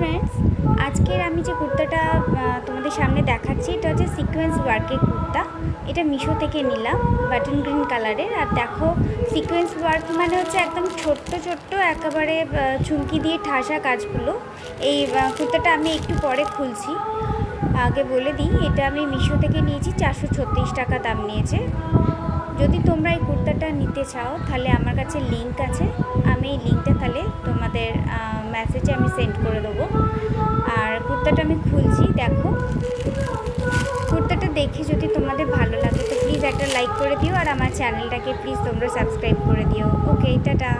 ফ্রেন্ডস, আজকের আমি যে কুর্তাটা তোমাদের সামনে দেখাচ্ছি এটা হচ্ছে সিকোয়েন্স ওয়ার্কের কুর্তা। এটা মিশো থেকে নিলাম, বাটন গ্রিন কালারের। আর দেখো, সিকোয়েন্স ওয়ার্ক মানে হচ্ছে একদম ছোট্ট ছোট্ট একেবারে চুমকি দিয়ে ঠাসা কাজগুলো। এই কুর্তাটা আমি একটু পরে খুলছি। আগে বলে দিই, এটা আমি মিশো থেকে নিয়েছি, 436 টাকা দাম নিয়েছে। যদি তোমরা এই কুর্তাটা নিতে চাও তাহলে আমার কাছে লিঙ্ক আছে, আমি এই লিঙ্কটা তাহলে তোমাদের মেসেজে আমি সেন্ড করে দেবো। আর কুর্তাটা আমি খুলছি, দেখো। কুর্তাটা দেখে যদি তোমাদের ভালো লাগে তো প্লিজ একটা লাইক করে দিও, আর আমার চ্যানেলটাকে প্লিজ তোমরা সাবস্ক্রাইব করে দিও। ওকে, টাটা।